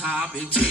ถามอีกที